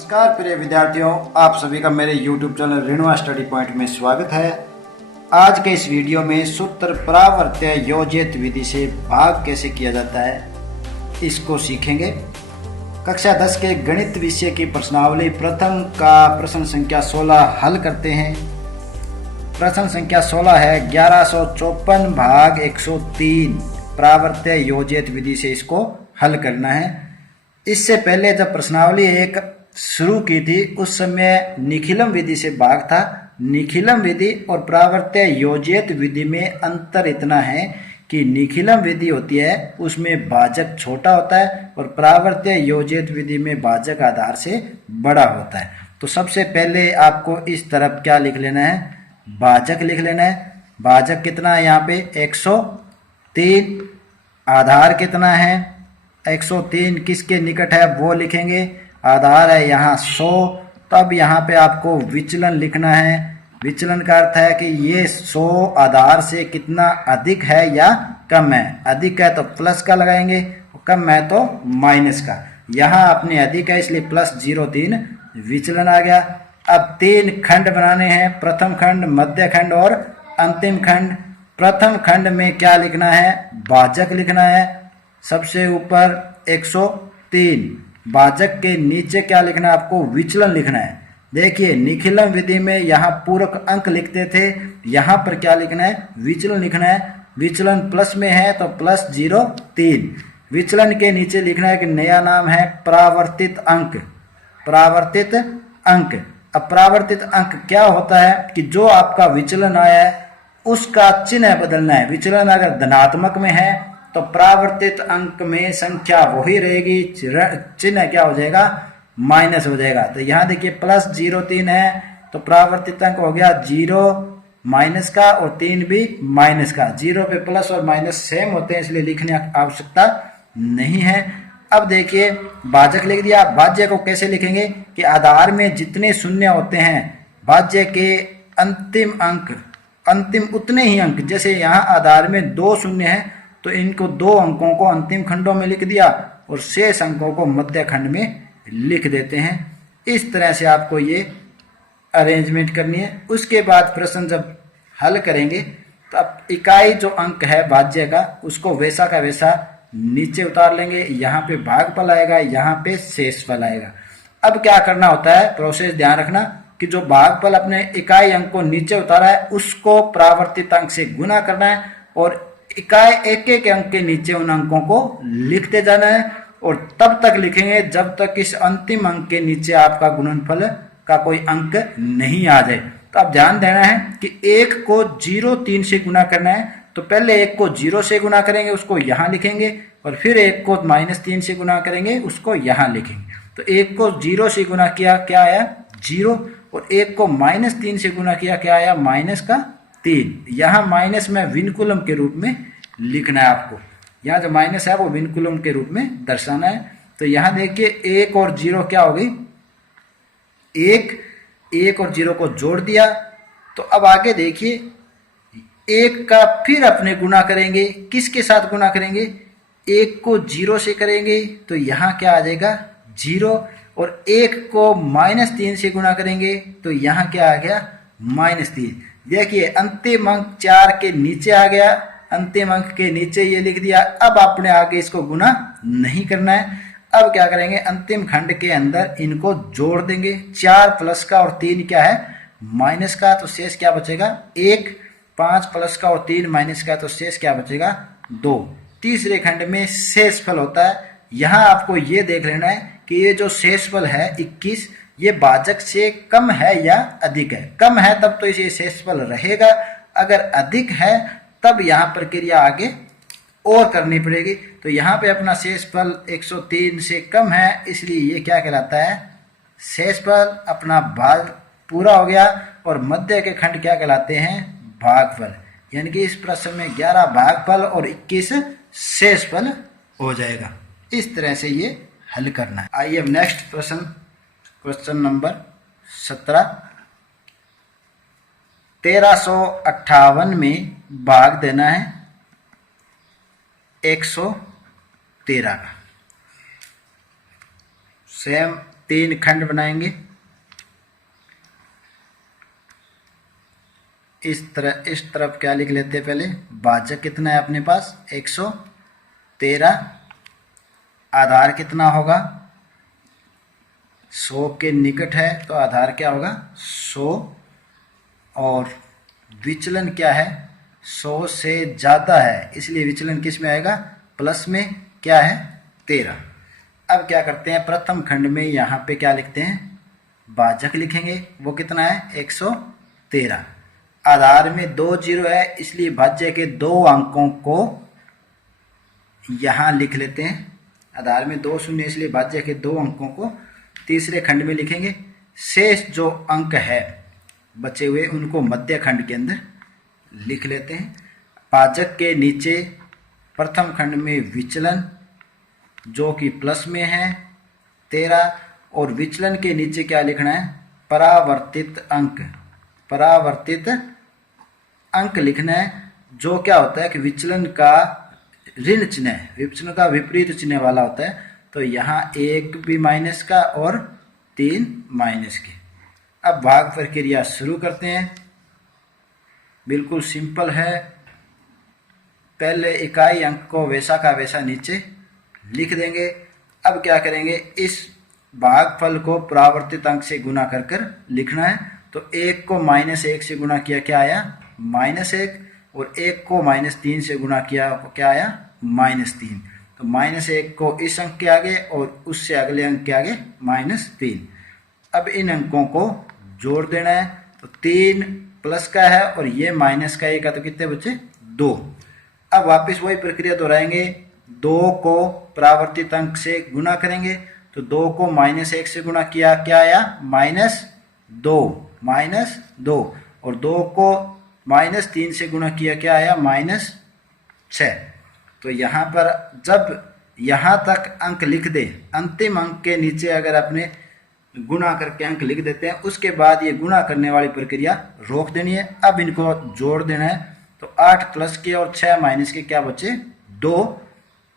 नमस्कार प्रिय विद्यार्थियों, आप सभी का मेरे YouTube channel Renua study point में स्वागत है। आज के इस वीडियो में सूत्र प्रावर्त्य योजित विधि से भाग कैसे किया जाता है इसको सीखेंगे। कक्षा 10 के गणित विषय की प्रश्नावली प्रथम का प्रश्न संख्या 16 हल करते हैं। प्रश्न संख्या 16 है 1154 भाग 103 प्रावर्त्य योजित विधि से इसको हल करना है। इससे पहले जब प्रश्नावली एक शुरू की थी उस समय निखिलम विधि से भाग था। निखिलम विधि और प्रावर्त्य योजित विधि में अंतर इतना है कि निखिलम विधि होती है उसमें भाजक छोटा होता है और प्रावर्त्य योजित विधि में भाजक आधार से बड़ा होता है। तो सबसे पहले आपको इस तरफ क्या लिख लेना है, भाजक लिख लेना है। भाजक कितना है यहाँ पे 103, आधार कितना है 103 किसके निकट है वो लिखेंगे। आधार है यहाँ 100, तब यहाँ पे आपको विचलन लिखना है। विचलन का अर्थ है कि ये 100 आधार से कितना अधिक है या कम है। अधिक है तो प्लस का लगाएंगे, कम है तो माइनस का। यहाँ अपने अधिक है इसलिए +03 विचलन आ गया। अब 3 खंड बनाने हैं, प्रथम खंड, मध्य खंड और अंतिम खंड। प्रथम खंड में क्या लिखना है, भाजक लिखना है। सबसे ऊपर 103, भाजक के नीचे क्या लिखना है आपको, विचलन लिखना है। देखिए निखिलम विधि में यहाँ पूरक अंक लिखते थे, यहाँ पर क्या लिखना है, विचलन लिखना है। विचलन प्लस में है तो +03। विचलन के नीचे लिखना है कि नया नाम है प्रावर्तित अंक। प्रावर्तित अंक। अब प्रावर्तित अंक क्या होता है कि जो आपका विचलन आया है उसका चिन्ह बदलना है। विचलन अगर धनात्मक में है तो प्रावर्तित अंक में संख्या वही रहेगी, चिन्ह क्या हो जाएगा, माइनस हो जाएगा। तो यहाँ देखिए +03 है तो प्रावर्तित अंक हो गया 0 माइनस का और 3 भी माइनस का। 0 पे प्लस और माइनस सेम होते हैं इसलिए लिखने की आवश्यकता नहीं है। अब देखिए भाजक लिख दिया। भाज्य को कैसे लिखेंगे कि आधार में जितने शून्य होते हैं भाज्य के अंतिम अंक, अंतिम उतने ही अंक। जैसे यहाँ आधार में 2 शून्य है तो इनको 2 अंकों को अंतिम खंडों में लिख दिया और शेष अंकों को मध्य खंड में लिख देते हैं। इस तरह से आपको ये अरेंजमेंट करनी है। उसके बाद प्रश्न जब हल करेंगे तो अब इकाई जो अंक है भाज्य का उसको वैसा का वैसा नीचे उतार लेंगे। यहाँ पे भागफल आएगा, यहाँ पे शेषफल आएगा। अब क्या करना होता है, प्रोसेस ध्यान रखना कि जो भागफल अपने इकाई अंक को नीचे उतारा है उसको प्रावर्तित अंक से गुना करना है और इकाई एक एक अंक के नीचे उन अंकों को लिखते जाना है और तब तक लिखेंगे जब तक इस अंतिम अंक के नीचे आपका गुणनफल का कोई अंक नहीं आ जाए। तो अब ध्यान देना है कि 1 को 0,3 से गुना करना है तो पहले 1 को 0 से गुना करेंगे उसको यहाँ लिखेंगे और फिर 1 को -3 से गुना करेंगे उसको यहाँ लिखेंगे। तो 1 को 0 से गुना किया क्या आया 0 और 1 को -3 से गुना किया क्या आया -3। यहाँ माइनस में विनकुलम के रूप में लिखना है आपको। यहाँ जो माइनस है वो विनकुलम के रूप में दर्शाना है। तो यहाँ देखिए 1 और 0 क्या हो गई, 1 और 0 को जोड़ दिया। तो अब आगे देखिए 1 का फिर अपने गुना करेंगे, किसके साथ गुना करेंगे, 1 को 0 से करेंगे तो यहाँ क्या आ जाएगा 0 और 1 को -3 से गुना करेंगे तो यहाँ क्या आ गया -3। देखिए अंतिम अंक 4 के नीचे आ गया, अंतिम अंक के नीचे ये लिख दिया। अब आपने आगे इसको गुना नहीं करना है। अब क्या करेंगे, अंतिम खंड के अंदर इनको जोड़ देंगे। 4 प्लस का और 3 क्या है माइनस का, तो शेष क्या बचेगा 1। 5 प्लस का और 3 माइनस का तो शेष क्या बचेगा 2। तीसरे खंड में शेषफल होता है। यहाँ आपको ये देख लेना है कि ये जो शेषफल है 21 ये भाजक से कम है या अधिक है। कम है तब तो इसे शेषफल रहेगा, अगर अधिक है तब यहाँ प्रक्रिया आगे और करनी पड़ेगी। तो यहाँ पे अपना शेषफल 103 से कम है इसलिए ये क्या कहलाता है शेषफल। अपना भाग पूरा हो गया और मध्य के खंड क्या कहलाते हैं भागफल। यानी कि इस प्रश्न में 11 भागफल और 21 शेषफल हो जाएगा। इस तरह से ये हल करना है। आइए अब नेक्स्ट प्रश्न, क्वेश्चन नंबर 17। 1358 में भाग देना है 113 का। सेम 3 खंड बनाएंगे। इस तरफ क्या लिख लेते हैं, पहले भाजक कितना है अपने पास 113, आधार कितना होगा 100 के निकट है तो आधार क्या होगा 100, और विचलन क्या है 100 से ज़्यादा है, इसलिए विचलन किस में आएगा प्लस में, क्या है 13। अब क्या करते हैं, प्रथम खंड में यहाँ पे क्या लिखते हैं, भाजक लिखेंगे, वो कितना है 113। आधार में 2 जीरो है, इसलिए भाज्य के 2 अंकों को यहाँ लिख लेते हैं। आधार में 2 शून्य, इसलिए भाज्य के 2 अंकों को तीसरे खंड में लिखेंगे। शेष जो अंक है बचे हुए उनको मध्य खंड के अंदर लिख लेते हैं। भाजक के नीचे प्रथम खंड में विचलन जो कि प्लस में है 13, और विचलन के नीचे क्या लिखना है, परावर्तित अंक, परावर्तित अंक लिखना है, जो क्या होता है कि विचलन का ऋण चिन्ह है, विचलन का विपरीत चिन्ह वाला होता है। तो यहाँ 1 भी माइनस का और 3 माइनस के। अब भाग प्रक्रिया शुरू करते हैं, बिल्कुल सिंपल है। पहले इकाई अंक को वैसा का वैसा नीचे लिख देंगे। अब क्या करेंगे, इस भागफल को परावर्तित अंक से गुना कर कर लिखना है। तो 1 को -1 से गुना किया, क्या आया -1, और 1 को -3 से गुना किया, क्या आया -3। तो -1 को इस अंक के आगे और उससे अगले अंक के आगे -3। अब इन अंकों को जोड़ देना है। तो 3 प्लस का है और ये माइनस का 1 का, तो कितने बचे 2। अब वापस वही प्रक्रिया दोहराएंगे, 2 को परावर्तित अंक से गुना करेंगे। तो 2 को -1 से गुना किया, क्या आया -2, और 2 को -3 से गुना किया, क्या आया -6। तो यहाँ पर जब यहाँ तक अंक लिख दे, अंतिम अंक के नीचे अगर अपने गुना करके अंक लिख देते हैं, उसके बाद ये गुना करने वाली प्रक्रिया रोक देनी है। अब इनको जोड़ देना है। तो 8 प्लस के और 6 माइनस के क्या बचे 2,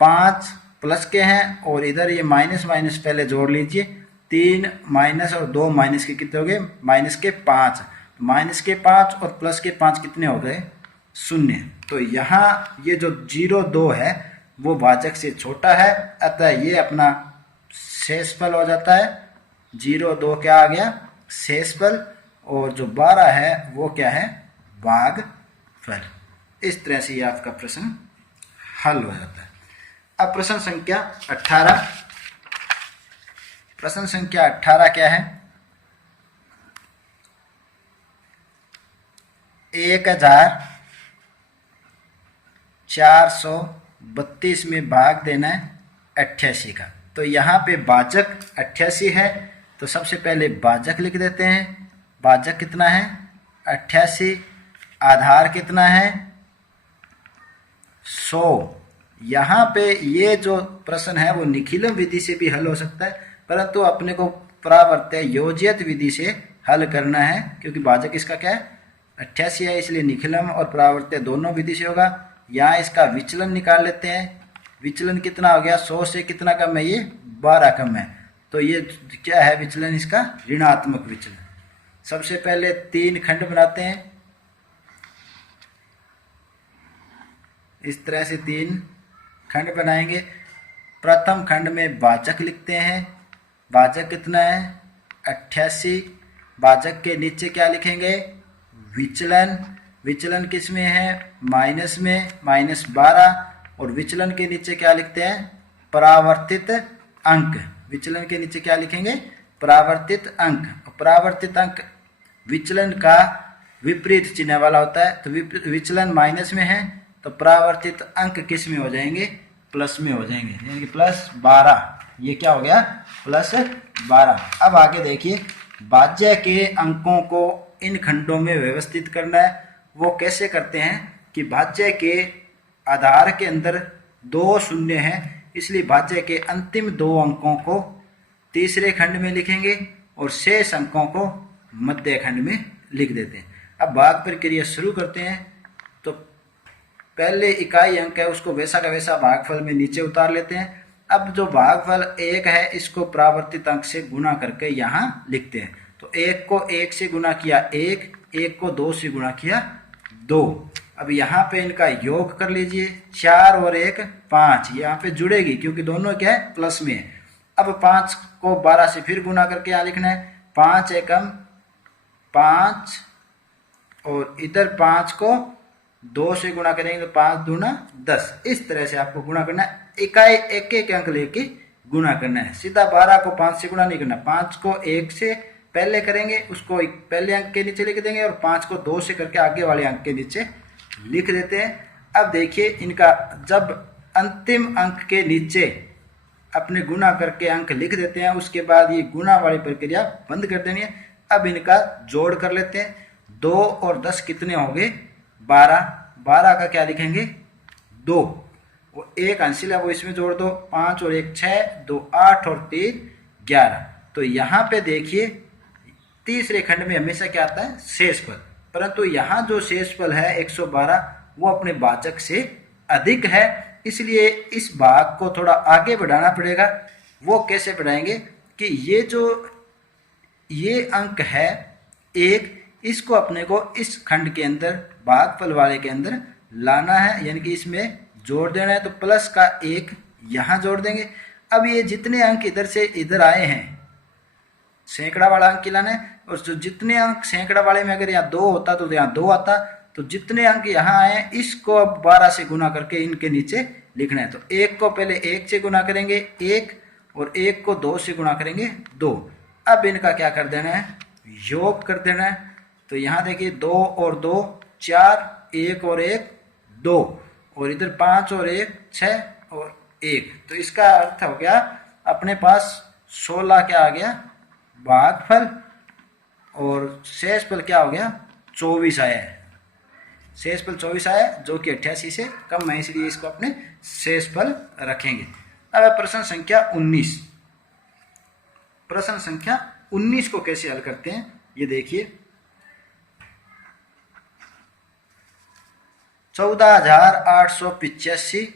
5 प्लस के हैं और इधर ये माइनस माइनस पहले जोड़ लीजिए। 3 माइनस और 2 माइनस के कितने हो गए, -5। -5 और प्लस के 5 कितने हो गए 0। तो यहाँ ये जो 0,2 है वो भाजक से छोटा है, अतः ये अपना शेषफल हो जाता है। 0,2 क्या आ गया शेषफल, और जो 12 है वो क्या है भागफल। इस तरह से ये आपका प्रश्न हल हो जाता है। अब प्रश्न संख्या 18। प्रश्न संख्या 18 क्या है, 1432 में भाग देना है 88 का। तो यहाँ पे भाजक 88 है, तो सबसे पहले भाजक लिख देते हैं। भाजक कितना है 88, आधार कितना है 100। यहाँ पे ये जो प्रश्न है वो निखिलम विधि से भी हल हो सकता है, परंतु अपने को परावर्त्य योजित विधि से हल करना है, क्योंकि भाजक इसका क्या है 88 है, इसलिए निखिलम और परावर्त्य दोनों विधि से होगा। यहाँ इसका विचलन निकाल लेते हैं। विचलन कितना हो गया 100 से कितना कम है, ये 12 कम है। तो ये क्या है विचलन इसका ऋणात्मक विचलन। सबसे पहले 3 खंड बनाते हैं, इस तरह से 3 खंड बनाएंगे। प्रथम खंड में भाजक लिखते हैं। भाजक कितना है 88। भाजक के नीचे क्या लिखेंगे विचलन। विचलन किस में है माइनस में, -12। और विचलन के नीचे क्या लिखते हैं परावर्तित अंक। विचलन के नीचे क्या लिखेंगे परावर्तित अंक। परावर्तित अंक विचलन का विपरीत चिन्ह वाला होता है। तो विचलन माइनस में है तो परावर्तित अंक किस में हो जाएंगे प्लस में हो जाएंगे, यानी कि +12। ये क्या हो गया +12। अब आगे देखिए, भाज्य के अंकों को इन खंडों में व्यवस्थित करना है। वो कैसे करते हैं कि भाज्य के आधार के अंदर 2 शून्य हैं, इसलिए भाज्य के अंतिम 2 अंकों को तीसरे खंड में लिखेंगे और शेष अंकों को मध्य खंड में लिख देते हैं। अब भाग प्रक्रिया शुरू करते हैं। तो पहले इकाई अंक है उसको वैसा का वैसा भागफल में नीचे उतार लेते हैं। अब जो भागफल 1 है इसको परावर्तित अंक से गुना करके यहाँ लिखते हैं। तो 1 को 1 से गुना किया 1, 1 को 2 से गुना किया 2। अब यहाँ पे इनका योग कर लीजिए, 4 और 1 5, यहाँ पे जुड़ेगी क्योंकि दोनों क्या है प्लस में है। अब 5 को 12 से फिर गुना करके यहाँ लिखना है, 5 एकम 5, और इधर 5 को 2 से गुणा करेंगे तो 5 दूना 10। इस तरह से आपको गुणा करना है, इकाई एक एक अंक लेके गुणा करना है। सीधा 12 को 5 से गुणा नहीं करना, 5 को 1 से पहले करेंगे, उसको पहले अंक के नीचे लिख देंगे, और 5 को 2 से करके आगे वाले अंक के नीचे लिख देते हैं। अब देखिए इनका जब अंतिम अंक के नीचे अपने गुणा करके अंक लिख देते हैं, उसके बाद ये गुणा वाली प्रक्रिया बंद कर देनी है। अब इनका जोड़ कर लेते हैं। 2 और 10 कितने हो गए 12, 12 का क्या लिखेंगे 2, वो एक अंशिल है वो इसमें जोड़ दो, 5 और 1 6, 2 8 और 3 11। तो यहाँ पे देखिए तीसरे खंड में हमेशा क्या आता है शेषफल, परंतु यहाँ जो शेषफल है 112 वो अपने भाजक से अधिक है, इसलिए इस भाग को थोड़ा आगे बढ़ाना पड़ेगा। वो कैसे बढ़ाएंगे कि ये अंक है 1, इसको अपने को इस खंड के अंदर भागफल वाले के अंदर लाना है, यानी कि इसमें जोड़ देना है। तो प्लस का 1 यहाँ जोड़ देंगे। अब ये जितने अंक इधर से इधर आए हैं सैकड़ा वाला अंक लाना है, और जो जितने अंक सैकड़ा वाले में अगर यहाँ 2 होता तो यहाँ 2 आता, तो जितने अंक यहाँ आए हैं इसको अब 12 से गुना करके इनके नीचे लिखना है। तो 1 को पहले 1 से गुना करेंगे 1, और 1 को 2 से गुना करेंगे 2। अब इनका क्या कर देना है योग कर देना है। तो यहाँ देखिए 2 और 2 4, 1 और 1 2, और इधर 5 और 1 6 और 1। तो इसका अर्थ हो गया अपने पास 16 क्या आ गया भागफल, और शेषफल क्या हो गया 24 आया है। शेषफल 24 आया जो कि 88 से कम है, इसलिए इसको अपने शेषफल रखेंगे। अब प्रश्न संख्या 19। प्रश्न संख्या 19 को कैसे हल करते हैं ये देखिए। 14,885,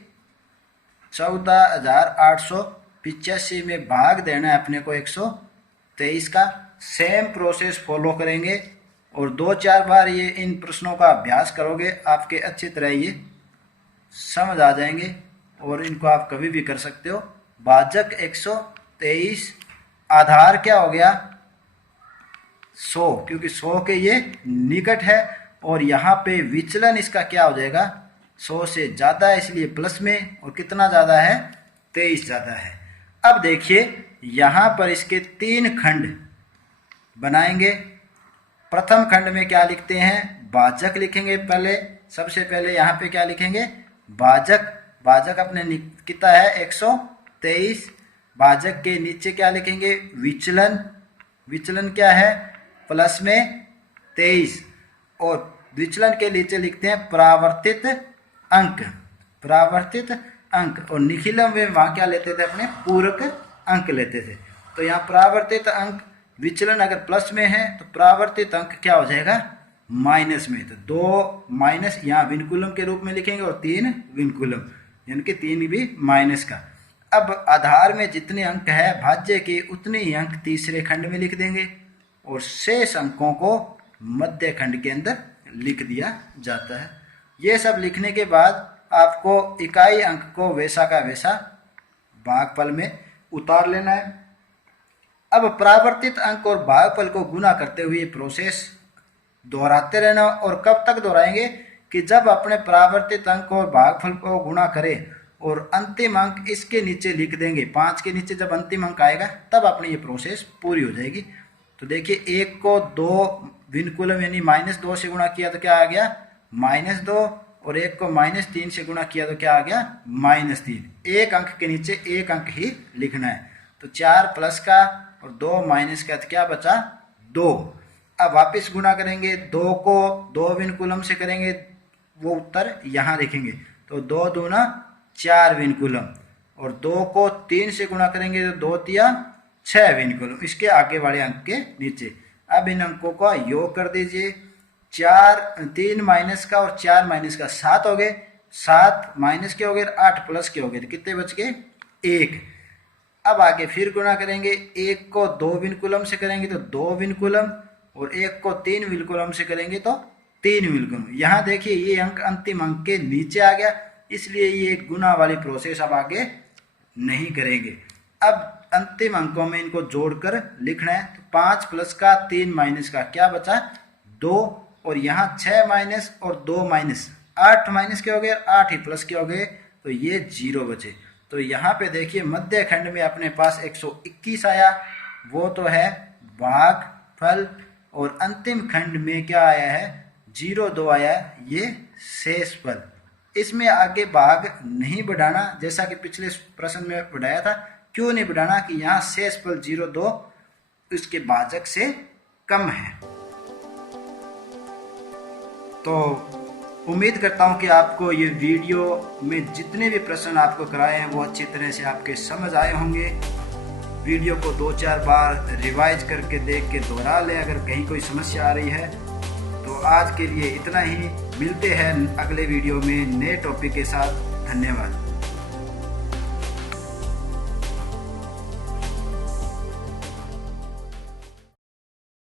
14,885 में भाग देना है अपने को 123 का। सेम प्रोसेस फॉलो करेंगे और 2-4 बार ये इन प्रश्नों का अभ्यास करोगे, आपके अच्छी तरह ये समझ आ जाएंगे और इनको आप कभी भी कर सकते हो। भाजक 123, आधार क्या हो गया 100, क्योंकि 100 के ये निकट है, और यहाँ पे विचलन इसका क्या हो जाएगा 100 से ज़्यादा है, इसलिए प्लस में, और कितना ज़्यादा है 23 ज़्यादा है। अब देखिए यहाँ पर इसके 3 खंड बनाएंगे। प्रथम खंड में क्या लिखते हैं भाजक लिखेंगे। पहले सबसे पहले यहाँ पे क्या लिखेंगे भाजक, भाजक अपने कितना है 123। भाजक के नीचे क्या लिखेंगे विचलन, विचलन क्या है प्लस में 23, और विचलन के नीचे लिखते हैं परावर्तित अंक, परावर्तित अंक, और निखिलम में वहाँ क्या लेते थे अपने पूरक अंक लेते थे। तो यहाँ परावर्तित अंक विचलन अगर प्लस में है तो परावर्तित अंक क्या हो जाएगा माइनस में। तो 2 माइनस यहाँ विनकुलम के रूप में लिखेंगे और 3 विनकुलम, यानी कि 3 भी माइनस का। अब आधार में जितने अंक है भाज्य के उतने ही अंक तीसरे खंड में लिख देंगे, और शेष अंकों को मध्य खंड के अंदर लिख दिया जाता है। ये सब लिखने के बाद आपको इकाई अंक को वैसा का वैसा भागफल में उतार लेना है। अब परावर्तित अंक और भागफल को गुना करते हुए प्रोसेस दोहराते रहना, और कब तक दोहराएंगे कि जब अपने परावर्तित अंक और भागफल को गुणा करें और अंतिम अंक इसके नीचे लिख देंगे। 5 के नीचे जब अंतिम अंक आएगा तब अपनी ये प्रोसेस पूरी हो जाएगी। तो देखिए 1 को 2 विनकुलम यानी -2 से गुणा किया तो क्या आ गया -2, और 1 को -3 से गुणा किया तो क्या आ गया -3। एक अंक के नीचे एक अंक ही लिखना है। तो 4 प्लस का और 2 माइनस का, तो क्या बचा 2। अब वापस गुणा करेंगे, 2 को 2 विनकुलम से करेंगे, वो उत्तर यहाँ लिखेंगे। तो 2 दूना 4 विनकुलम, और 2 को 3 से गुणा करेंगे तो 2 तिया 6 विनकुलम, इसके आगे वाले अंक के नीचे। अब इन अंकों का योग कर दीजिए। 3 माइनस का और 4 माइनस का 7 हो गए, 7 माइनस के हो गए, 8 प्लस के हो गए, तो कितने बच गए 1। अब आगे फिर गुणा करेंगे, 1 को 2 विनकुलम से करेंगे तो 2 विनकुलम, और 1 को 3 विनकुलम से करेंगे तो 3 विनकुलम। यहाँ देखिए ये अंक अंतिम अंक के नीचे आ गया, इसलिए ये गुणा वाली प्रोसेस अब आगे नहीं करेंगे। अब अंतिम अंकों में इनको जोड़कर लिखना है। तो 5 प्लस का 3 माइनस का क्या बचा, 2, और यहाँ 6 माइनस और 2 माइनस 8 माइनस के हो गए, 8 ही प्लस के हो गए, तो ये 0 बचे। तो यहाँ पे देखिए मध्य खंड में अपने पास 121 आया, वो तो है भागफल, और अंतिम खंड में क्या आया है, 0,2 आया, ये शेषफल। इसमें आगे भाग नहीं बढ़ाना, जैसा कि पिछले प्रश्न में बढ़ाया था। क्यों नहीं बढ़ाना, कि यहाँ शेषफल 0,2 इसके भाजक से कम है। तो उम्मीद करता हूँ कि आपको ये वीडियो में जितने भी प्रश्न आपको कराए हैं वो अच्छी तरह से आपके समझ आए होंगे। वीडियो को 2-4 बार रिवाइज करके देख के दोहरा लें अगर कहीं कोई समस्या आ रही है। तो आज के लिए इतना ही, मिलते हैं अगले वीडियो में नए टॉपिक के साथ। धन्यवाद।